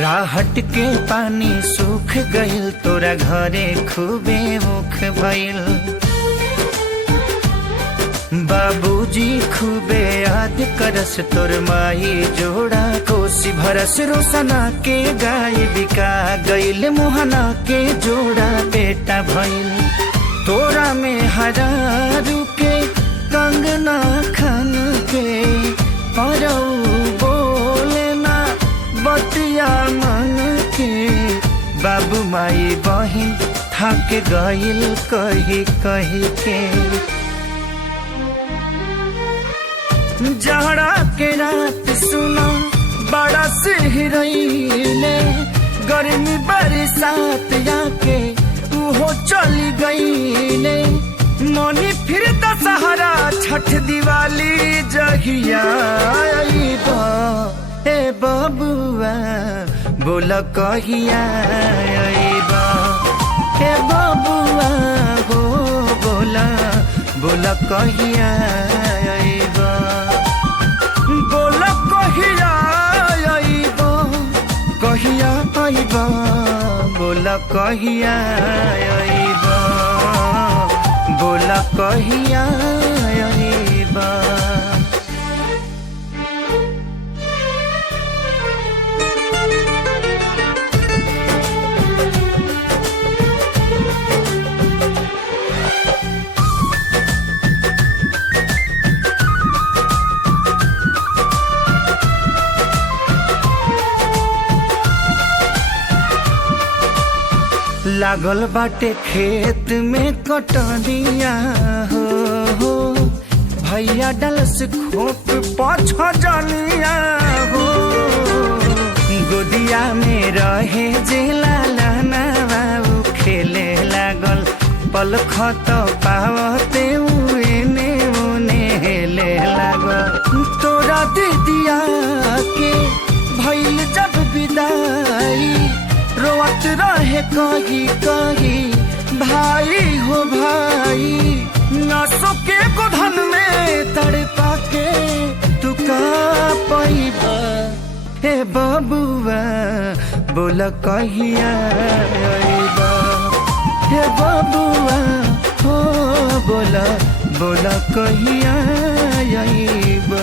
राहट के पानी सूख गइल, तोरा घरे खूबे मुख भइल। बाबूजी खूबे याद करस तोर माई जोड़ा, कोसी भरस रोसना के गाय बिका गइल, मोहना के जोड़ा बेटा भइल। तोरा में हरारू के कंगना खन के परौ बोले ना बतिया मन के। बाबू माई बहिन थक गइल कही कही के। जाड़ा के रात सुना बड़ा सिहरइले, गर्मी बरसात आके वो चली गईले। मनी फिर दशहरा छठ दिवाली जहिया आइबा, ए बबुआ बोल कहिया आइबा। ए बबुआ हो बोला कहिया आइबा, बोल कहिया आइबा, कहिया आइबा, बोल कहिया आइबा, बोल कहिया आइबा। लागल बाटे खेत में कटनिया हो, भैया डलस खोप पाछ जनिया हो। गोदिया में रहे जे लालना बाबू खेले लागल, पल खत पावते एने ओने हेले लागल। तोरा दीदिया के भइल जब विदाई, रोवत रहे कही कही भाई हो भाई। नसों के गोधन में तड़पा के तू का पैबा, हे बबुआ बोल कहिया आइबा। हे बबुआ हो बोल कहिया आइबा।